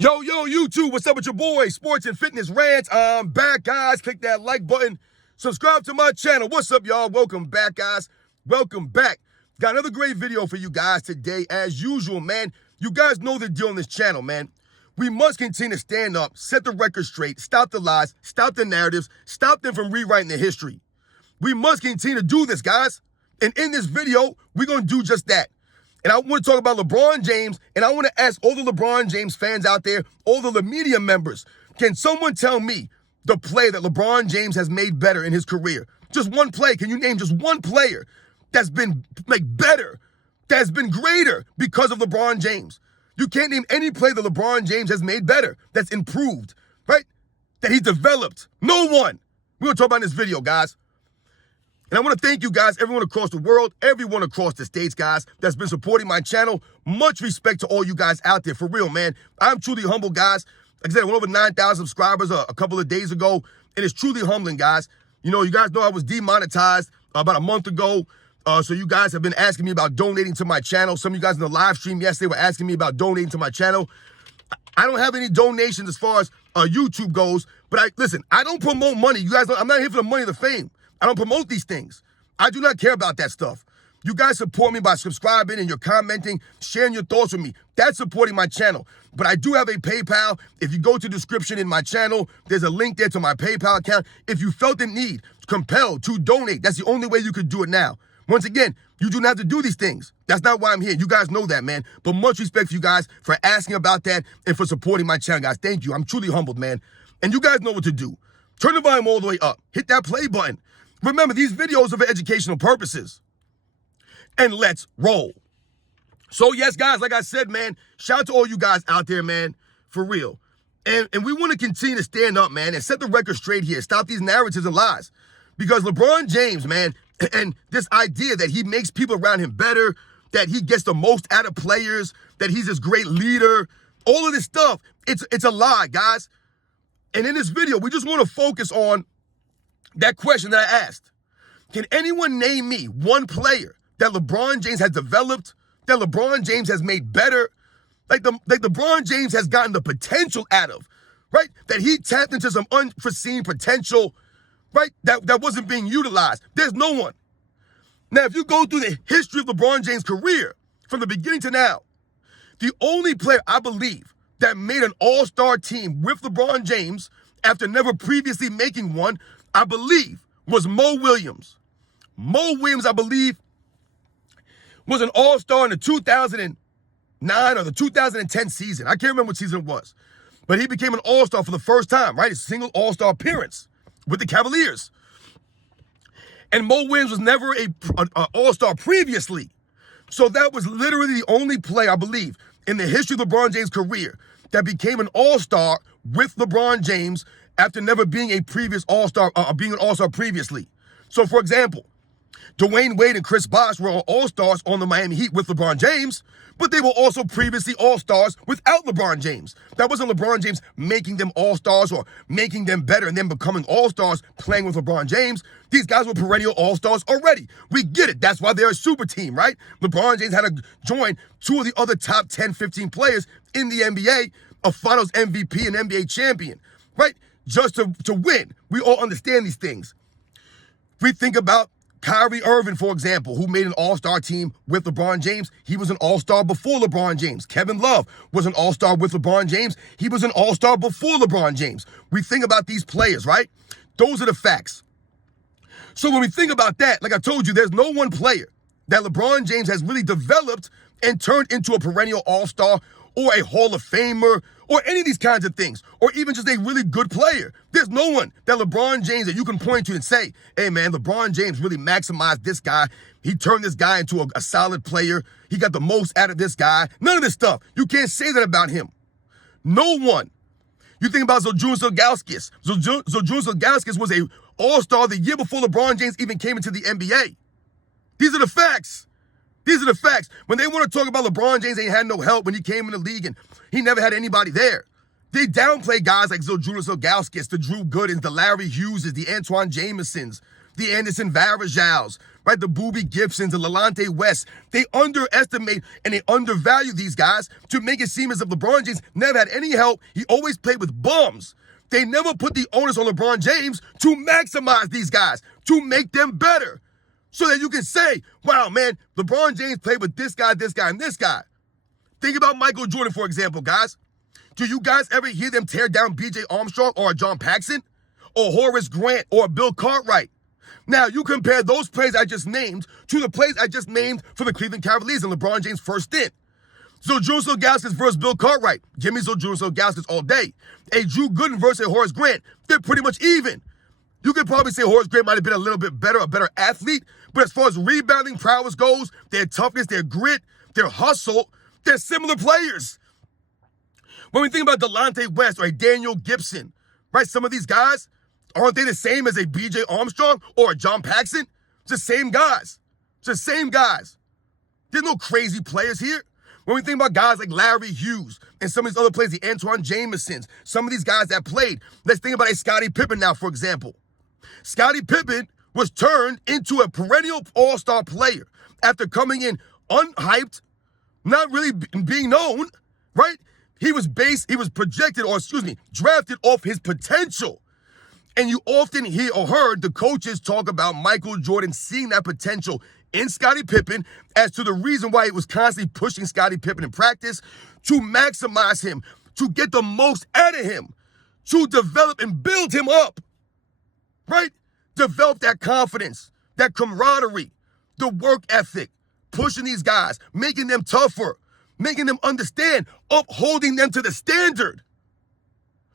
Yo, YouTube, what's up with your boy? Sports and Fitness Rants. I'm back, guys. Click that like button. Subscribe to my channel. What's up, y'all? Welcome back, guys. Welcome back. Got another great video for you guys today, as usual, man. You guys know the deal on this channel, man. We must continue to stand up, set the record straight, stop the lies, stop the narratives, stop them from rewriting the history. We must continue to do this, guys. And in this video, we're going to do just that. And I want to talk about LeBron James, and I want to ask all the LeBron James fans out there, all the media members, can someone tell me the play that LeBron James has made better in his career? Just one play. Can you name just one player that's been better, that's been greater because of LeBron James? You can't name any play that LeBron James has made better, that's improved, right? That he's developed. No one. We're going to talk about in this video, guys. And I want to thank you guys, everyone across the world, everyone across the states, guys, that's been supporting my channel. Much respect to all you guys out there, for real, man. I'm truly humble, guys. Like I said, I went over 9,000 subscribers a couple of days ago, and it's truly humbling, guys. You know, you guys know I was demonetized about a month ago, so you guys have been asking me about donating to my channel. Some of you guys in the live stream yesterday were asking me about donating to my channel. I don't have any donations as far as YouTube goes, but listen, I don't promote money. You guys know, I'm not here for the money or the fame. I don't promote these things. I do not care about that stuff. You guys support me by subscribing and you're commenting, sharing your thoughts with me. That's supporting my channel. But I do have a PayPal. If you go to the description in my channel, there's a link there to my PayPal account. If you felt the need, compelled to donate, that's the only way you could do it now. Once again, you do not have to do these things. That's not why I'm here. You guys know that, man. But much respect for you guys for asking about that and for supporting my channel, guys. Thank you. I'm truly humbled, man. And you guys know what to do. Turn the volume all the way up. Hit that play button. Remember, these videos are for educational purposes. And let's roll. So, yes, guys, like I said, man, shout out to all you guys out there, man, for real. And we want to continue to stand up, man, and set the record straight here. Stop these narratives and lies. Because LeBron James, man, and this idea that he makes people around him better, that he gets the most out of players, that he's this great leader, all of this stuff, it's a lie, guys. And in this video, we just want to focus on that question that I asked. Can anyone name me one player that LeBron James has developed, that LeBron James has made better, like LeBron James has gotten the potential out of, right? That he tapped into some unforeseen potential, right? That wasn't being utilized. There's no one. Now, if you go through the history of LeBron James' career, from the beginning to now, the only player I believe that made an all-star team with LeBron James after never previously making one, I believe, was Mo Williams. Mo Williams, I believe, was an all-star in the 2009 or the 2010 season. I can't remember what season it was. But he became an all-star for the first time, right? His single all-star appearance with the Cavaliers. And Mo Williams was never an all-star previously. So that was literally the only player, I believe, in the history of LeBron James' career that became an all-star with LeBron James after never being a previous all-star, being an all-star previously. So, for example, Dwayne Wade and Chris Bosh were all-stars on the Miami Heat with LeBron James, but they were also previously all-stars without LeBron James. That wasn't LeBron James making them all-stars or making them better and then becoming all-stars playing with LeBron James. These guys were perennial all-stars already. We get it. That's why they're a super team, right? LeBron James had to join two of the other top 10, 15 players in the NBA, a finals MVP and NBA champion, right? Just to win. We all understand these things. We think about Kyrie Irving, for example, who made an all-star team with LeBron James. He was an all-star before LeBron James. Kevin Love was an all-star with LeBron James. He was an all-star before LeBron James. We think about these players, right? Those are the facts. So when we think about that, like I told you, there's no one player that LeBron James has really developed and turned into a perennial all-star or a Hall of Famer or any of these kinds of things, or even just a really good player. There's no one that LeBron James that you can point to and say, hey, man, LeBron James really maximized this guy. He turned this guy into a solid player. He got the most out of this guy. None of this stuff. You can't say that about him. No one. You think about Zydrunas Ilgauskas. Zydrunas Ilgauskas was a all-star the year before LeBron James even came into the NBA. These are the facts. These are the facts. When they want to talk about LeBron James ain't had no help when he came in the league and he never had anybody there. They downplay guys like Zydrunas Ilgauskas, the Drew Goodens, the Larry Hugheses, the Antoine Jamesons, the Anderson Varejãos, right? The Boobie Gibsons, the Lalonte West. They underestimate and they undervalue these guys to make it seem as if LeBron James never had any help. He always played with bums. They never put the onus on LeBron James to maximize these guys, to make them better. So that you can say, wow, man, LeBron James played with this guy, and this guy. Think about Michael Jordan, for example, guys. Do you guys ever hear them tear down B.J. Armstrong or John Paxson or Horace Grant or Bill Cartwright? Now, you compare those plays I just named to the plays I just named for the Cleveland Cavaliers in LeBron James' first stint. Zydrunas Ilgauskas versus Bill Cartwright. Give me Zydrunas Ilgauskas all day. A Drew Gooden versus Horace Grant. They're pretty much even. You could probably say Horace Grant might have been a little bit better, a better athlete, but as far as rebounding prowess goes, their toughness, their grit, their hustle, they're similar players. When we think about Delonte West or a Daniel Gibson, right, some of these guys, aren't they the same as a B.J. Armstrong or a John Paxson? It's the same guys. It's the same guys. There's no crazy players here. When we think about guys like Larry Hughes and some of these other players, the Antoine Jamesons, some of these guys that played, let's think about a Scottie Pippen now, for example. Scottie Pippen was turned into a perennial all-star player after coming in unhyped, not really being known, right? He was drafted off his potential. And you often hear or heard the coaches talk about Michael Jordan seeing that potential in Scottie Pippen as to the reason why he was constantly pushing Scottie Pippen in practice to maximize him, to get the most out of him, to develop and build him up, right? Develop that confidence, that camaraderie, the work ethic, pushing these guys, making them tougher, making them understand, upholding them to the standard,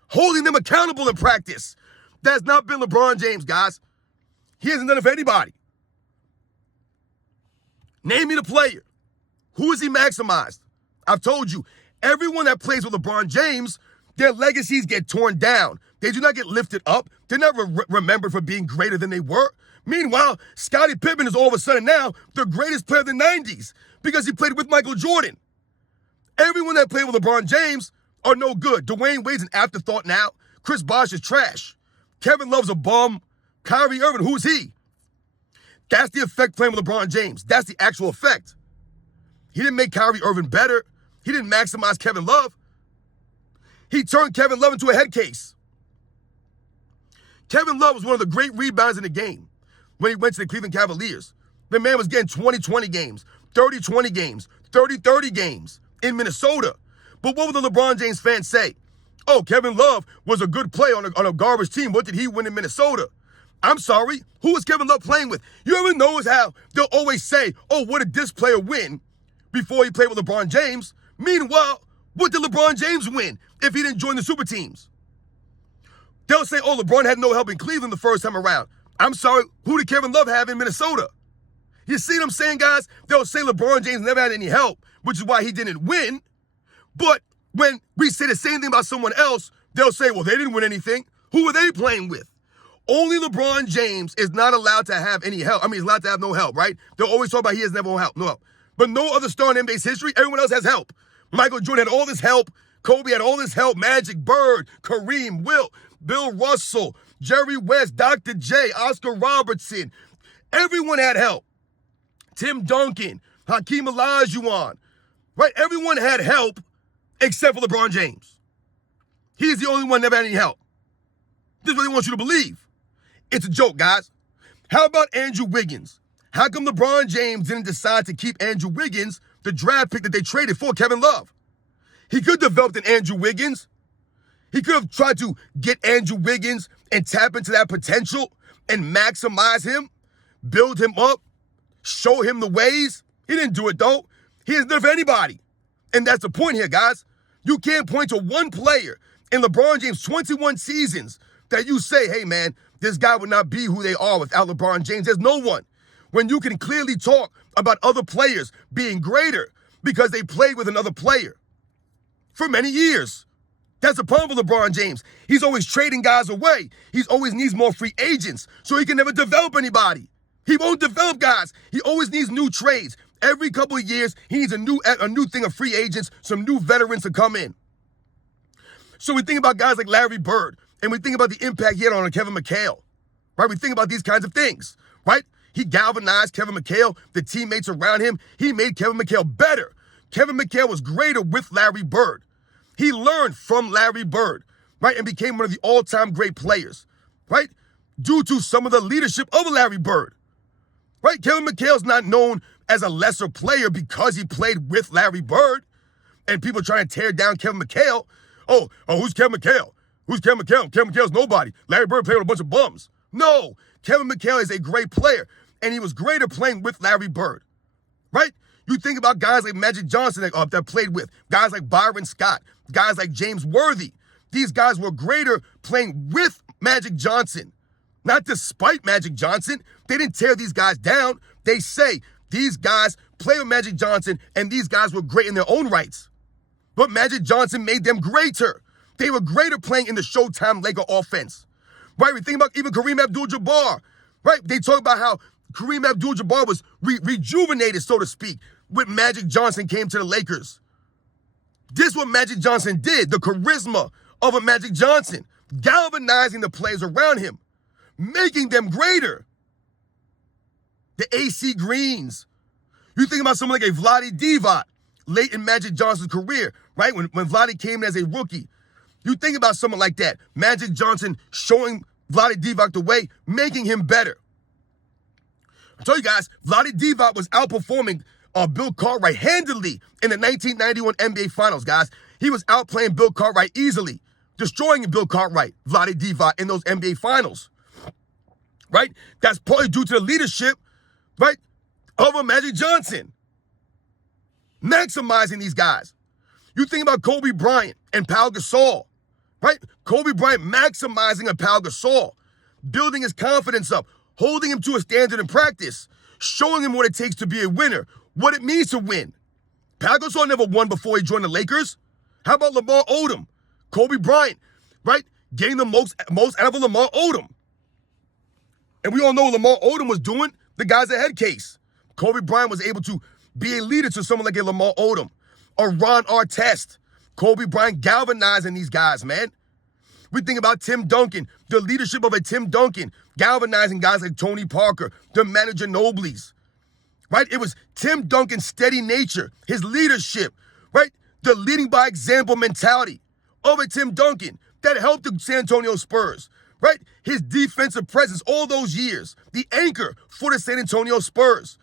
holding them accountable in practice. That's not been LeBron James, guys. He hasn't done it for anybody. Name me the player. Who has he maximized? I've told you, everyone that plays with LeBron James, their legacies get torn down. They do not get lifted up. They're not remembered for being greater than they were. Meanwhile, Scottie Pippen is all of a sudden now the greatest player of the 90s because he played with Michael Jordan. Everyone that played with LeBron James are no good. Dwayne Wade's an afterthought now. Chris Bosh is trash. Kevin Love's a bum. Kyrie Irving, who's he? That's the effect playing with LeBron James. That's the actual effect. He didn't make Kyrie Irving better. He didn't maximize Kevin Love. He turned Kevin Love into a head case. Kevin Love was one of the great rebounders in the game when he went to the Cleveland Cavaliers. The man was getting 20-20 games, 30-20 games, 30-30 games in Minnesota. But what would the LeBron James fans say? Oh, Kevin Love was a good player on a garbage team. What did he win in Minnesota? I'm sorry, who was Kevin Love playing with? You ever notice how they'll always say, oh, what did this player win before he played with LeBron James? Meanwhile, what did LeBron James win if he didn't join the super teams? They'll say, oh, LeBron had no help in Cleveland the first time around. I'm sorry, who did Kevin Love have in Minnesota? You see what I'm saying, guys? They'll say LeBron James never had any help, which is why he didn't win. But when we say the same thing about someone else, they'll say, well, they didn't win anything. Who were they playing with? Only LeBron James is not allowed to have any help. I mean, he's allowed to have no help, right? They'll always talk about he has never help, no help. But no other star in NBA's history, everyone else has help. Michael Jordan had all this help. Kobe had all this help. Magic, Bird, Kareem, Wilt, Bill Russell, Jerry West, Dr. J, Oscar Robertson. Everyone had help. Tim Duncan, Hakeem Olajuwon, right? Everyone had help except for LeBron James. He's the only one that never had any help. This is what they want you to believe. It's a joke, guys. How about Andrew Wiggins? How come LeBron James didn't decide to keep Andrew Wiggins, the draft pick that they traded for Kevin Love? He could have developed an Andrew Wiggins. He could have tried to get Andrew Wiggins and tap into that potential and maximize him, build him up, show him the ways. He didn't do it, though. He hasn't done it for anybody. And that's the point here, guys. You can't point to one player in LeBron James' 21 seasons that you say, hey, man, this guy would not be who they are without LeBron James. There's no one. When you can clearly talk about other players being greater because they played with another player for many years. That's the problem with LeBron James. He's always trading guys away. He always needs more free agents, so he can never develop anybody. He won't develop guys. He always needs new trades. Every couple of years, he needs a new thing of free agents, some new veterans to come in. So we think about guys like Larry Bird, and we think about the impact he had on Kevin McHale, right? We think about these kinds of things, right? He galvanized Kevin McHale, the teammates around him. He made Kevin McHale better. Kevin McHale was greater with Larry Bird. He learned from Larry Bird, right? And became one of the all-time great players, right? Due to some of the leadership of Larry Bird, right? Kevin McHale's not known as a lesser player because he played with Larry Bird. And people trying to tear down Kevin McHale. Oh, who's Kevin McHale? Who's Kevin McHale? Kevin McHale's nobody. Larry Bird played with a bunch of bums. No, Kevin McHale is a great player, and he was greater playing with Larry Bird, right? You think about guys like Magic Johnson that played with, guys like Byron Scott, guys like James Worthy. These guys were greater playing with Magic Johnson, not despite Magic Johnson. They didn't tear these guys down. They say these guys play with Magic Johnson, and these guys were great in their own rights. But Magic Johnson made them greater. They were greater playing in the Showtime Laker offense, right? We think about even Kareem Abdul-Jabbar, right? They talk about how Kareem Abdul-Jabbar was rejuvenated, so to speak, when Magic Johnson came to the Lakers. This is what Magic Johnson did, the charisma of a Magic Johnson, galvanizing the players around him, making them greater. The AC Greens. You think about someone like a Vlade Divac, late in Magic Johnson's career, right? When Vlade came in as a rookie. You think about someone like that. Magic Johnson showing Vlade Divac the way, making him better. I told you guys, Vlade Divac was outperforming Bill Cartwright handily in the 1991 NBA Finals, guys. He was outplaying Bill Cartwright easily, destroying Bill Cartwright, Vlade Divac, in those NBA Finals, right? That's partly due to the leadership, right, of a Magic Johnson. Maximizing these guys. You think about Kobe Bryant and Pau Gasol, right? Kobe Bryant maximizing a Pau Gasol, building his confidence up, holding him to a standard in practice, showing him what it takes to be a winner, what it means to win. Pau Gasol never won before he joined the Lakers. How about Lamar Odom? Kobe Bryant, right? Getting the most out of Lamar Odom. And we all know Lamar Odom was doing the guy's a head case. Kobe Bryant was able to be a leader to someone like a Lamar Odom or Ron Artest. Kobe Bryant galvanizing these guys, man. We think about Tim Duncan, the leadership of a Tim Duncan, galvanizing guys like Tony Parker, the manager Noblies, right? It was Tim Duncan's steady nature, his leadership, right? The leading by example mentality of a Tim Duncan that helped the San Antonio Spurs, right? His defensive presence all those years, the anchor for the San Antonio Spurs.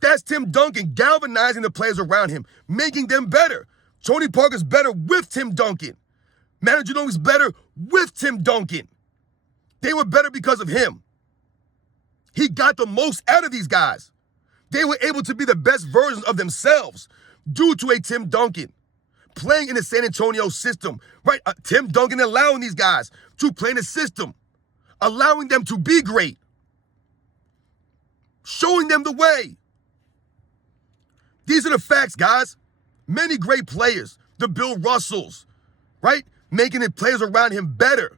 That's Tim Duncan galvanizing the players around him, making them better. Tony Parker's better with Tim Duncan. Manager Noblies better with Tim Duncan. They were better because of him. He got the most out of these guys. They were able to be the best versions of themselves due to a Tim Duncan playing in the San Antonio system, right? Tim Duncan allowing these guys to play in the system, allowing them to be great, showing them the way. These are the facts, guys. Many great players, the Bill Russells, right? Making the players around him better,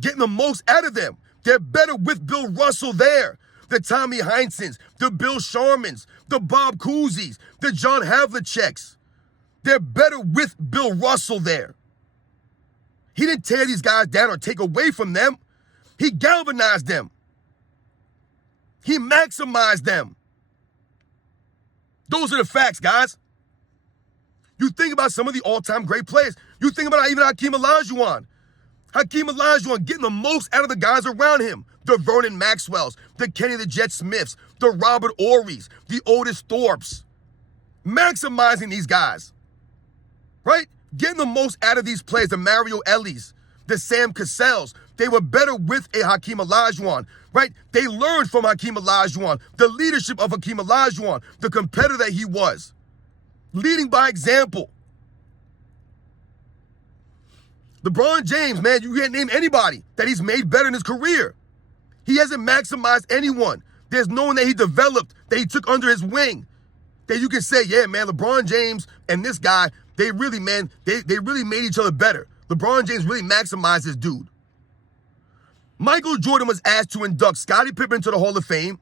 getting the most out of them. They're better with Bill Russell there. The Tommy Heinsohns, the Bill Sharmans, the Bob Cousy's, the John Havliceks. They're better with Bill Russell there. He didn't tear these guys down or take away from them. He galvanized them. He maximized them. Those are the facts, guys. You think about some of the all-time great players. You think about even Hakeem Olajuwon. Hakeem Olajuwon getting the most out of the guys around him. The Vernon Maxwells, the Kenny the Jet Smiths, the Robert Ory's, the Otis Thorpes. Maximizing these guys, right? Getting the most out of these players, the Mario Ellies, the Sam Cassells. They were better with a Hakeem Olajuwon, right? They learned from Hakeem Olajuwon, the leadership of Hakeem Olajuwon, the competitor that he was, leading by example. LeBron James, man, you can't name anybody that he's made better in his career. He hasn't maximized anyone. There's no one that he developed, that he took under his wing, that you can say, yeah, man, LeBron James and this guy, they really made each other better. LeBron James really maximized this dude. Michael Jordan was asked to induct Scottie Pippen into the Hall of Fame,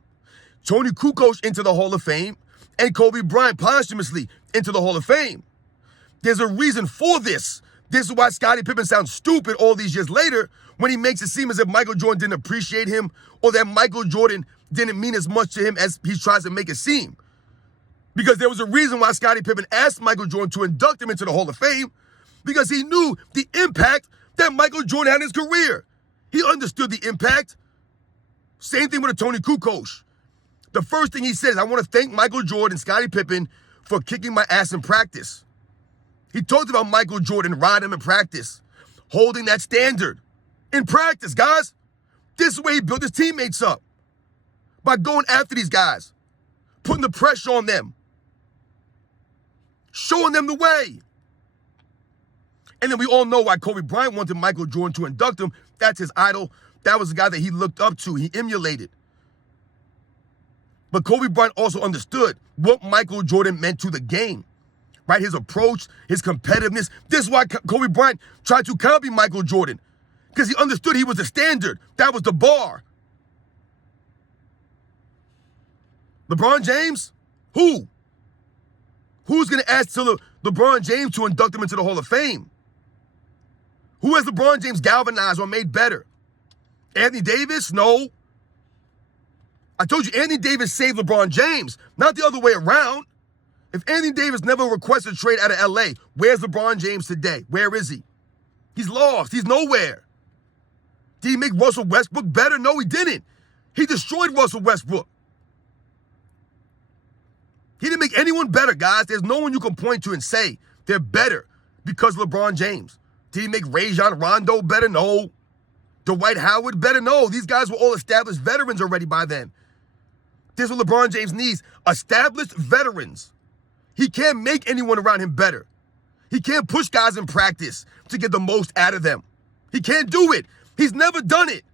Tony Kukoc into the Hall of Fame, and Kobe Bryant posthumously into the Hall of Fame. There's a reason for this. This is why Scottie Pippen sounds stupid all these years later when he makes it seem as if Michael Jordan didn't appreciate him or that Michael Jordan didn't mean as much to him as he tries to make it seem. Because there was a reason why Scottie Pippen asked Michael Jordan to induct him into the Hall of Fame, because he knew the impact that Michael Jordan had in his career. He understood the impact. Same thing with a Tony Kukoc. The first thing he says, I want to thank Michael Jordan and Scottie Pippen for kicking my ass in practice. He talked about Michael Jordan riding him in practice, holding that standard. In practice, guys. This is where he built his teammates up. By going after these guys, putting the pressure on them, showing them the way. And then we all know why Kobe Bryant wanted Michael Jordan to induct him. That's his idol. That was the guy that he looked up to, he emulated. But Kobe Bryant also understood what Michael Jordan meant to the game, right? His approach, his competitiveness. This is why Kobe Bryant tried to copy Michael Jordan, because he understood he was the standard. That was the bar. LeBron James? Who? Who's going to ask LeBron James to induct him into the Hall of Fame? Who has LeBron James galvanized or made better? Anthony Davis? No. I told you, Anthony Davis saved LeBron James, not the other way around. If Anthony Davis never requested a trade out of LA, where's LeBron James today? Where is he? He's lost. He's nowhere. Did he make Russell Westbrook better? No, he didn't. He destroyed Russell Westbrook. He didn't make anyone better, guys. There's no one you can point to and say they're better because of LeBron James. Did he make Rajon Rondo better? No. Dwight Howard better? No. These guys were all established veterans already by then. This is what LeBron James needs, established veterans. He can't make anyone around him better. He can't push guys in practice to get the most out of them. He can't do it. He's never done it.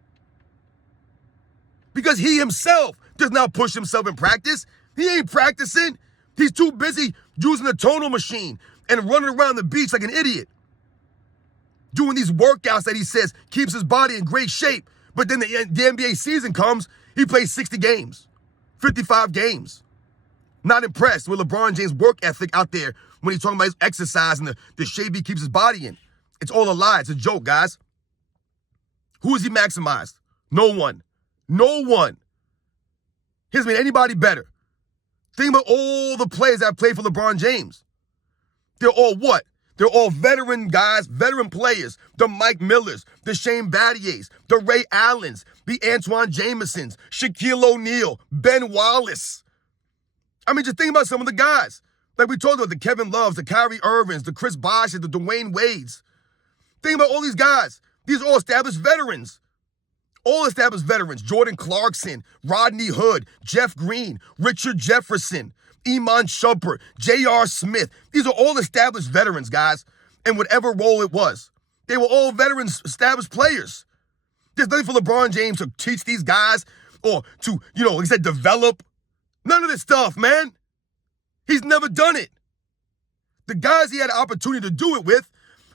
Because he himself does not push himself in practice. He ain't practicing. He's too busy using the tonal machine and running around the beach like an idiot. Doing these workouts that he says keeps his body in great shape. But then the NBA season comes, he plays 60 games, 55 games. Not impressed with LeBron James' work ethic out there when he's talking about his exercise and the shape he keeps his body in. It's all a lie. It's a joke, guys. Who has he maximized? No one. No one. He hasn't made anybody better. Think about all the players that played for LeBron James. They're all what? They're all veteran guys, veteran players. The Mike Millers, the Shane Battiers, the Ray Allens, the Antoine Jamesons, Shaquille O'Neal, Ben Wallace. I mean, just think about some of the guys. Like we talked about, the Kevin Loves, the Kyrie Irvings, the Chris Boshes, the Dwayne Wades. Think about all these guys. These are all established veterans. All established veterans. Jordan Clarkson, Rodney Hood, Jeff Green, Richard Jefferson, Iman Shumpert, J.R. Smith. These are all established veterans, guys, in whatever role it was. They were all veterans, established players. There's nothing for LeBron James to teach these guys or to, like I said, develop. None of this stuff, man. He's never done it. The guys he had an opportunity to do it with,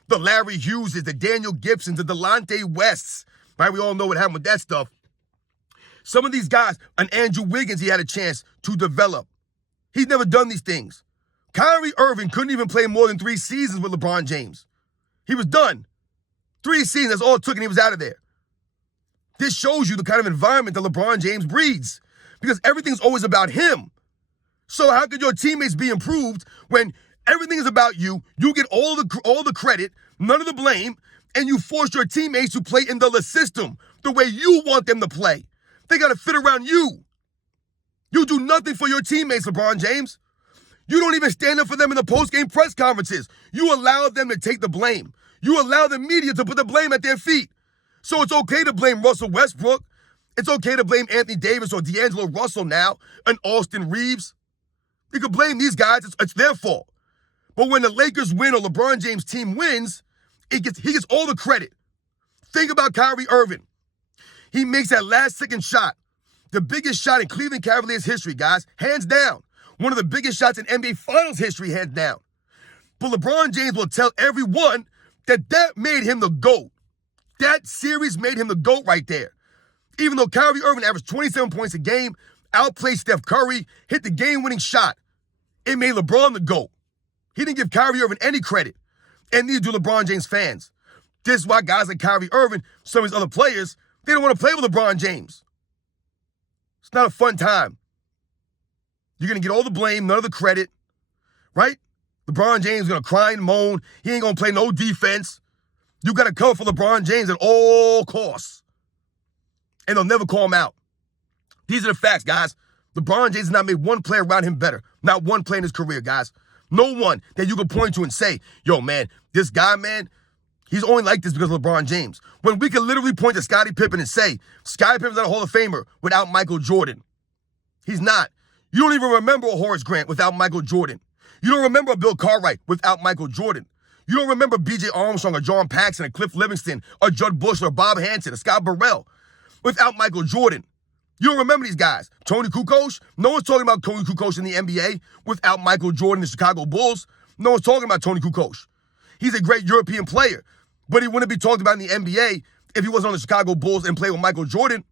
the Larry Hugheses, the Daniel Gibsons, the Delonte Wests, right? We all know what happened with that stuff. Some of these guys, an Andrew Wiggins, he had a chance to develop. He's never done these things. Kyrie Irving couldn't even play more than 3 seasons with LeBron James. He was done. 3 seasons, that's all it took, and he was out of there. This shows you the kind of environment that LeBron James breeds, because everything's always about him. So how could your teammates be improved when everything is about you? You get all the credit, none of the blame, and you force your teammates to play in the system the way you want them to play. They got to fit around you. You do nothing for your teammates, LeBron James. You don't even stand up for them in the post-game press conferences. You allow them to take the blame. You allow the media to put the blame at their feet. So it's okay to blame Russell Westbrook. It's okay to blame Anthony Davis or D'Angelo Russell now and Austin Reeves. You can blame these guys. It's their fault. But when the Lakers win or LeBron James' team wins, he gets all the credit. Think about Kyrie Irving. He makes that last-second shot. The biggest shot in Cleveland Cavaliers history, guys. Hands down. One of the biggest shots in NBA Finals history, hands down. But LeBron James will tell everyone that made him the GOAT. That series made him the GOAT right there. Even though Kyrie Irving averaged 27 points a game, outplayed Steph Curry, hit the game-winning shot, it made LeBron the GOAT. He didn't give Kyrie Irving any credit. And neither do LeBron James fans. This is why guys like Kyrie Irving, some of these other players, they don't want to play with LeBron James. It's not a fun time. You're going to get all the blame, none of the credit, right? LeBron James is going to cry and moan. He ain't going to play no defense. You got to cover for LeBron James at all costs. And they'll never call him out. These are the facts, guys. LeBron James has not made one player around him better. Not one player in his career, guys. No one that you can point to and say, yo, man, this guy, man, he's only like this because of LeBron James. When we can literally point to Scottie Pippen and say, Scottie Pippen's not a Hall of Famer without Michael Jordan. He's not. You don't even remember a Horace Grant without Michael Jordan. You don't remember a Bill Cartwright without Michael Jordan. You don't remember B.J. Armstrong or John Paxson or Cliff Livingston or Judd Bush or Bob Hansen or Scott Burrell without Michael Jordan. You don't remember these guys. Tony Kukoc? No one's talking about Tony Kukoc in the NBA without Michael Jordan and the Chicago Bulls. No one's talking about Tony Kukoc. He's a great European player, but he wouldn't be talked about in the NBA if he wasn't on the Chicago Bulls and played with Michael Jordan.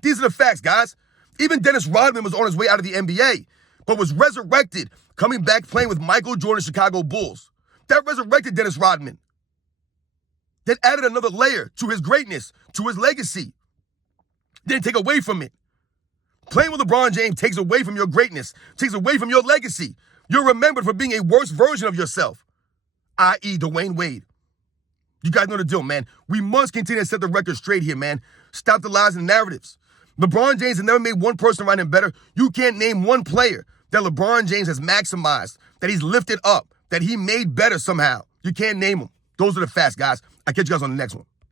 These are the facts, guys. Even Dennis Rodman was on his way out of the NBA, but was resurrected coming back playing with Michael Jordan and Chicago Bulls. That resurrected Dennis Rodman. That added another layer to his greatness, to his legacy. Didn't take away from it. Playing with LeBron James takes away from your greatness, takes away from your legacy. You're remembered for being a worse version of yourself, i.e. Dwayne Wade. You guys know the deal, man. We must continue to set the record straight here, man. Stop the lies and narratives. LeBron James has never made one person around him better. You can't name one player that LeBron James has maximized, that he's lifted up, that he made better somehow. You can't name them. Those are the facts, guys. I'll catch you guys on the next one.